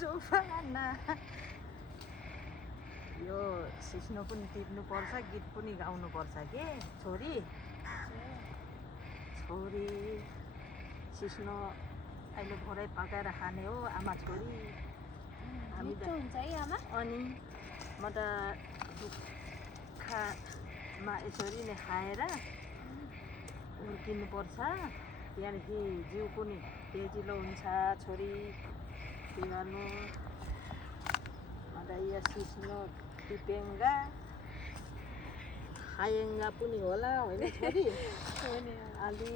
जोफाना यो सिस्नो पनि टिप्नु पर्छ गीत पनि गाउनु पर्छ के छोरी छोरी सिस्नो अहिले भोरै पकाएर खाने हो आमा छोरी हामी त हुन्छ है आमा अनि म त दुःखमा यसरी नै खाएर हुर्किनुपर्छ त्यहाँदेखि जिउ पनि तेजिलो हुन्छ छोरी के गर्नु अन्त यो सिस्नो टिपेङ्गा खाएङ्गा पनि होला होइन छोरी अलि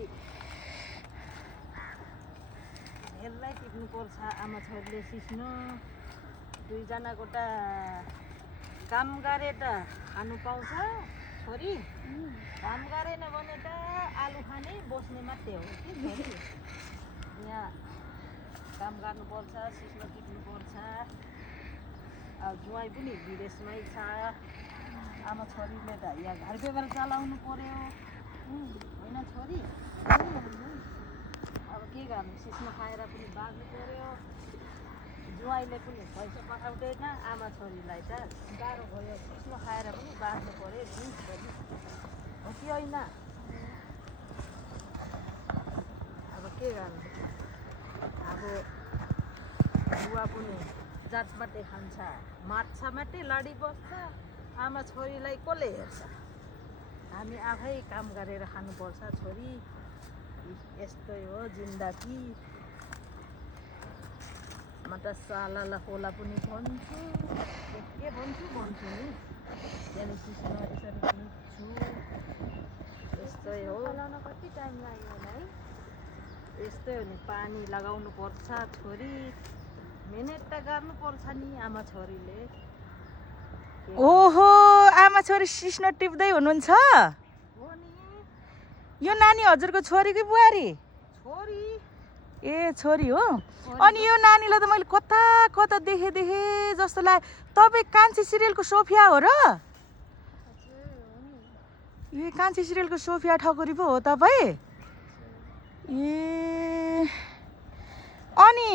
यसलाई टिप्नुपर्छ आमा छोरीले सिस्नो दुईजनाको त काम गरे त खानु पाउँछ छोरी काम गरेन भने त आलु खाने बस्ने मात्रै हो कि छोरी यहाँ काम गर्नुपर्छ सिस्नो टिप्नुपर्छ अब जुवाई पनि विदेशमै छ आमा छोरीले त यहाँ घर व्यवहार चलाउनु पर्यो होइन छोरी अब के गर्नु सिस्नो खाएर पनि बाँच्नु पर्यो जुवाईले पनि पैसा पठाउँदैन आमा छोरीलाई त गाह्रो भयो सिस्नो खाएर पनि बाँच्नु पर्यो नि छोरी हो कि होइन अब के गर्नु अब बुवा पनि जात मात्रै खान्छ माछा मात्रै लडिबस्छ आमा छोरीलाई कसले हेर्छ हामी आफै काम गरेर खानुपर्छ छोरी यस्तै हो जिन्दगी म त सालाला होला पनि भन्छु के भन्छु नि त्यहाँदेखि सिस्नो यसरी टिप्छु यस्तै हो चलाउन कति टाइम लाग्यो होला है यस्तै हो नि पानी लगाउनु पर्छ छोरी मिहिनेत त गर्नुपर्छ नि आमा छोरीले ओहो आमा छोरी सिस्नो टिप्दै हुनुहुन्छ हो नि यो नानी हजुरको छोरीकै बुहारी छोरी ए छोरी हो अनि यो नानीलाई त मैले कता कता देखेँ जस्तो लाग्यो तपाईँ कान्छी सिरियलको सोफिया हो र ए कान्छी सिरियलको सोफिया ठकुरी पो हो तपाईँ ए अनि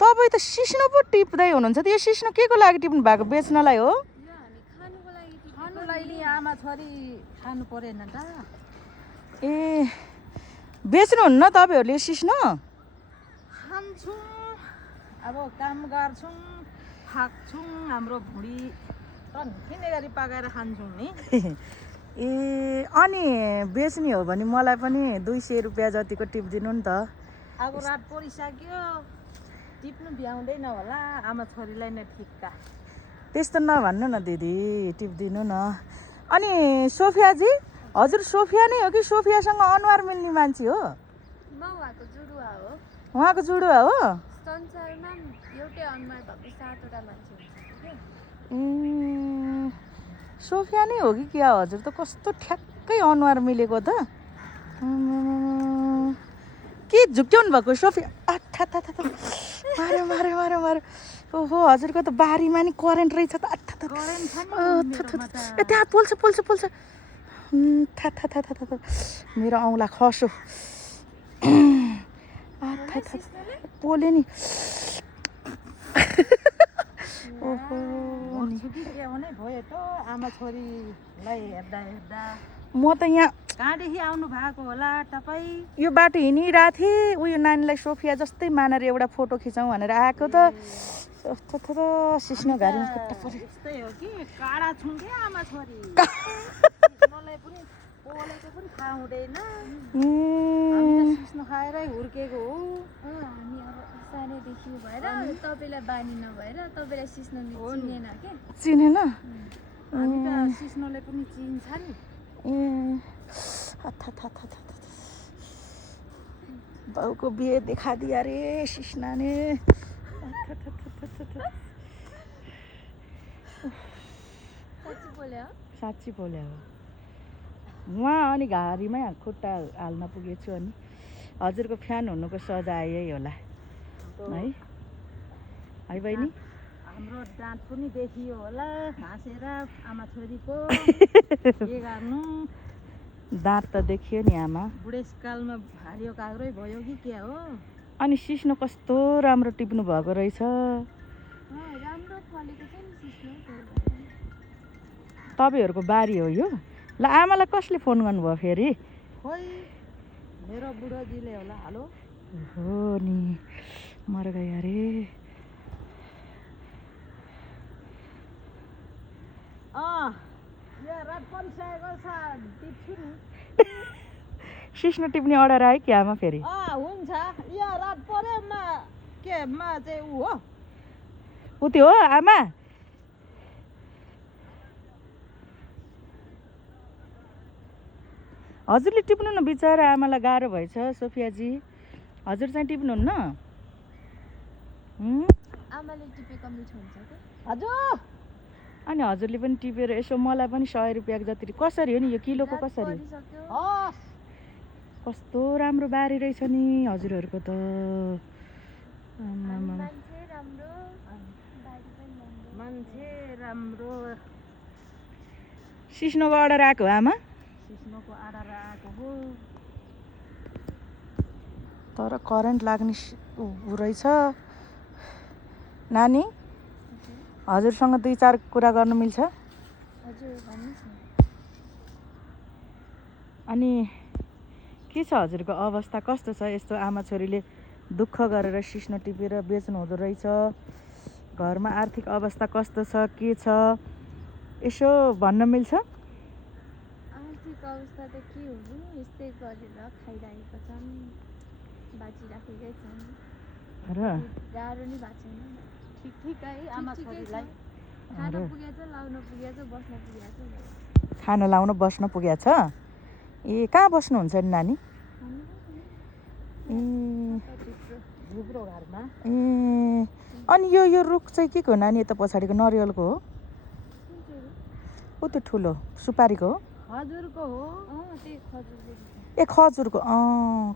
तपाईँ त सिस्नो पो टिप्दै हुनुहुन्छ त यो सिस्नो के को लागि टिप्नु भएको बेच्नलाई हो खानुलाई नि आमा छोरी खानु परेन त ए बेच्नुहुन्न तपाईँहरूले सिस्नो खान्छौँ अब काम गर्छौँ थाक्छौँ हाम्रो भुँडी तन्किने गरी पकाएर खान्छौँ नि ए अनि बेच्ने हो भने मलाई पनि 200 रुपियाँ जतिको टिप दिनु नि त अब रात परिसक्यो टिप्नु भ्याउँदैन होला आमा छोरीलाई नै ठिक्का त्यस्तो नभन्नु न दिदी टिप दिनु न अनि सोफियाजी हजुर सोफिया नै हो कि सोफियासँग अनुहार मिल्ने मान्छे हो म उहाँको जुडुवा हो उहाँको जुडुवा हो संसारमा एउटै अनुहार भएको 7वटा मान्छे हुन्छ के सोफिया नै हो कि क्या हजुर त कस्तो ठ्याक्कै अनुहार मिलेको त के झुक्ट्याउनु भएको सोफिया मार्यो मार्यो मार्यो मार्यो ओहो हजुरको त बारीमा नि करेन्ट रहेछ त ए त्यहाँ पोल्छ पोल्छ पोल्छ मेरो औँला खसो पोल्यो नि ओहो भयो त आमा छोरीलाई हेर्दा हेर्दा म त यहाँ कहाँदेखि आउनु भएको होला तपाईँ यो बाटो हिँडिरहेको थिएँ उयो नानीलाई सोफिया जस्तै मानेर एउटा फोटो खिचाउँ भनेर आएको त सिस्नो घारीमा खुट्टा पर्यो यस्तै हो कि काडा छौँ कि आमा छोरी सिस्नोलाई पनि पोलेको पनि थाहा हुँदैन सिस्नो खाएरै हुर्केको हो हामी अब सानैदेखि भएर तपाईँलाई बानी नभएर तपाईँलाई सिस्नो चिनेन के चिनेन हामी त सिस्नोले पनि चिन्छ नि बाउको बिहे देखादिया रे सिस्ना ने साँच्ची बोले हो उहाँ अनि घारीमै खुट्टा हाल्न पुगेछु अनि हजुरको फ्यान हुनुको सजाय यही होला है है बहिनी हाम्रो दाँत पनि देखियो होला हाँसेर आमा छोरीको के गर्नु दाँत त देखियो नि आमा बुढेसकालमा हरियो काग्रै भयो कि के हो अनि सिस्नो कस्तो राम्रो टिप्नु भएको रहेछ। राम्रो फलेको छ नि सिस्नो त्यही भएर। तपाईँहरूको बारी हो यो? ल आमालाई कसले फोन गर्नुभयो फेरि? खोइ मेरो बुढोजीले होला। हेलो हो नि मर गयो अरे। यो रात परिसकेको छ टिप्छु नि। सिस्नो टिप्ने अर्डर आयो कि आमा फेरि? हुन्छ। यो रात पर्यो के चाहिँ ऊ हो। ऊ त्यो हो आमा? हजुरले टिप्नु न, बिचरा आमालाई गाह्रो भएछ सोफियाजी। हजुर चाहिँ टिप्नुहुन्न? आमाले टिपेको मिठो हुन्छ के? हजुर। अनि हजुरले पनि टिपेर यसो मलाई पनि 100 रुपियाँको जति कसरी हो नि यो किलोको कसरी? परिसक्यो। कस्तो राम्रो बारी रहेछ नि हजुरहरूको त। मान्छे राम्रो, बारी पनि राम्रो। मान्छे राम्रो। सिस्नोको अर्डर आएको हो आमा? सिस्नोको अर्डर आएको हो। तर करेन्ट लाग्ने ऊ रहेछ। नानी हजुरसँग 2-4 कुरा गर्न मिल्छ? हजुर भन्नुहोस् न। अनि के छ हजुरको अवस्था कस्तो छ? यस्तो आमा छोरीले दुःख गरेर सिस्नो टिपेर बेच्नु हुँदो रहेछ। घरमा आर्थिक अवस्था कस्तो छ, के छ यसो भन्न मिल्छ? आर्थिक अवस्था त के हुनु, यस्तै गरेर खाइरहेको छन्, बाँचिराखेकै छन्। र गाह्रो नि भएको छैन। ठिकै आमा छोरीलाई खान पुगेछ, लाउन पुगेछ, बस्न पुगेछ। खाना लाउन बस्न पुगेछ? ए कहाँ बस्नुहुन्छ नि नानी? ए झुप्रो घरमा। ए अनि यो रुख चाहिँ के को नानी? यता पछाडिको नरिवलको हो? ऊ त्यो ठुलो सुपारीको हो? खजुरको हो। त्यही खजुरको। ए खजुरको।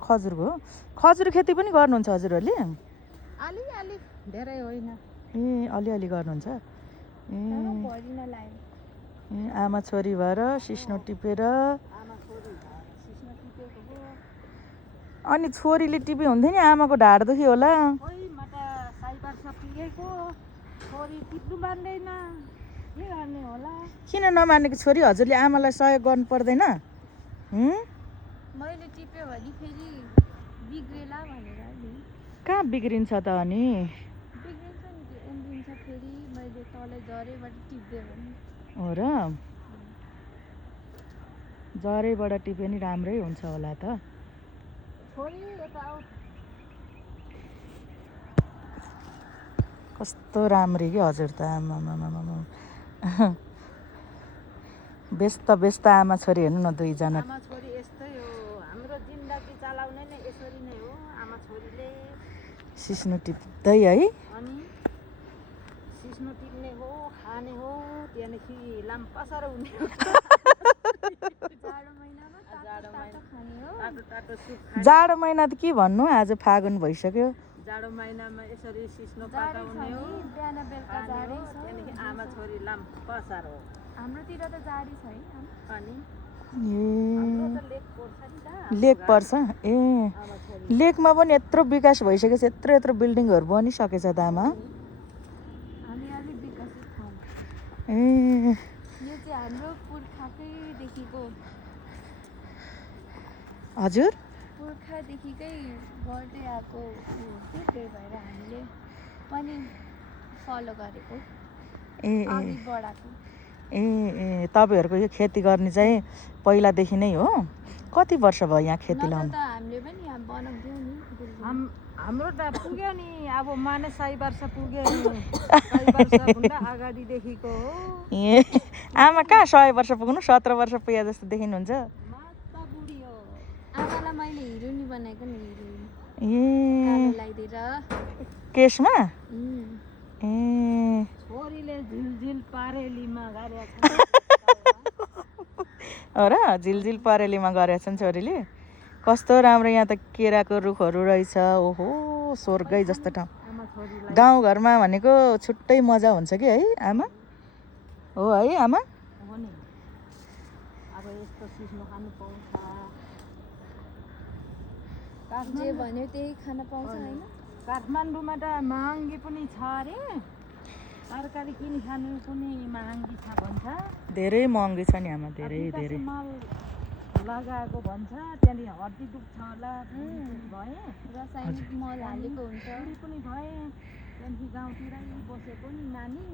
खजुरको हो। खजुर खेती पनि गर्नुहुन्छ हजुरहरूले? अलि धेरै होइन। ए अलिअलि गर्नुहुन्छ? भरि नलायो। ए आमा छोरी भएर सिस्नो टिपेर। आमा छोरी सिस्नो टिपेको हो। अनि छोरीले टिपे हुन्थ्यो नि, आमाको ढाड दुखी होला। खोइ म त 100 वर्ष पुगेको, छोरी टिप्नु मान्दैन, के गर्ने होला। किन नमानेको छोरी? हजुरले आमालाई सहयोग गर्नु पर्दैन? मैले टिप्यो भने फेरि बिग्रेला भनेर नि। कहाँ बिग्रिन्छ त अनि? बिग्रिन्छ नि, त्यो उम्रिन्छ फेरि। मैले तलै जरैबाट टिप्दियो भने। हो र? जरैबाट टिपे नि राम्रै हुन्छ होला त। छोरी यता आऊ। कस्तो राम्री कि हजुर त। आमामामामा व्यस्त आमा छोरी हेर्नु न दुईजना। आमा छोरी यस्तै हो। हाम्रो जिन्दगी चलाउने नै यसरी नै हो। आमा छोरीले सिस्नो टिप्दै है। अनि सिस्नो टिप्ने हो, खाने हो, त्यहाँदेखि लामपासारो हुने हो। जाडो महिनामा तातो खाने हो। तातो सुप खाने। जाडो महिना त के भन्नु, आज फागुन भइसक्यो। जाडो महिनामा यसरी सिस्नो जाडै छ पकाउने नि, हो, बिहान बेलुका खाने जाडै हो, छ। त्यहाँदेखि आमा छोरी लामपासारो। हाम्रोतिर त जाडै छ है। अनि हाम्रो ए त लेक पर्छ नि त। लेक पर्छ? ए आमा छोरी लेकमा पनि यत्रो विकास भइसकेको छ, यत्रो बिल्डिङहरू बनिसकेछ त आमा। हामी अलिक विकसित ठाउँ। ए यो चाहिँ हाम्रो पुर्खाकैदेखिको, हजुर पुर्खादेखिकै गर्दै आएको ऊ हो कि, त्यही भएर हामीले पनि फलो गरेको, अघि बढाएको। ए तपाईँहरूको यो खेती गर्ने चाहिँ पहिलादेखि नै हो? कति वर्ष भयो यहाँ खेती लाउनु? त हामीले पनि यहाँ बनाउँथ्यौँ नि। हाम्रो त पुग्यो नि, अब माने 100 वर्ष पुग्यो नि। 100 वर्षभन्दा अगाडिदेखिको हो। ए आमा कहाँ 100 वर्ष पुग्नु, 17 वर्ष पुगे जस्तो देखिनुहुन्छ। बुढी हो। आमालाई मैले हिरोइनी बनाएको नि, हिरोइन। ए लगाइदिएर केसमा? ए छोरीले झिलझिल पारेलीमा गरेछ। हो र? झिलझिल परेलीमा गरेका छन् छोरीले। कस्तो राम्रो यहाँ त केराको रुखहरू रहेछ। ओहो स्वर्गै जस्तो ठाउँ। आमा छोरीलाई गाउँघरमा भनेको छुट्टै मजा हुन्छ कि है आमा? हो है आमा? हो नि। अब यस्तो सिस्नो खानु पाउँछ। जे भन्यो त्यही खान पाउँछ होइन काठमाडौँमा त महँगी पनि छ अरे तरकारी किनी खानु पनि महँगी छ भन्छ धेरै महँगी छ नि आमा धेरै विकासे धेरै मल लगाएको भन्छ त्यहाँदेखि हड्डी दुख्छ होला भए रासायनिक मल हालेको हुन्छ बुढी पनि भए त्यहाँदेखि गाउँतिरै बसेको नि नानी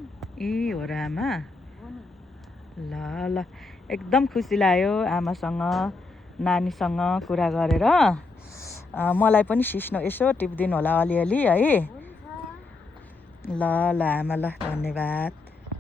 ए हो र आमा हो नि ल ल एकदम खुसी लाग्यो आमासँग नानीसँग कुरा गरेर मलाई पनि सिस्नो यसो टिपिदिनु होला अलिअलि है हुन्छ ल ल आमा ल धन्यवाद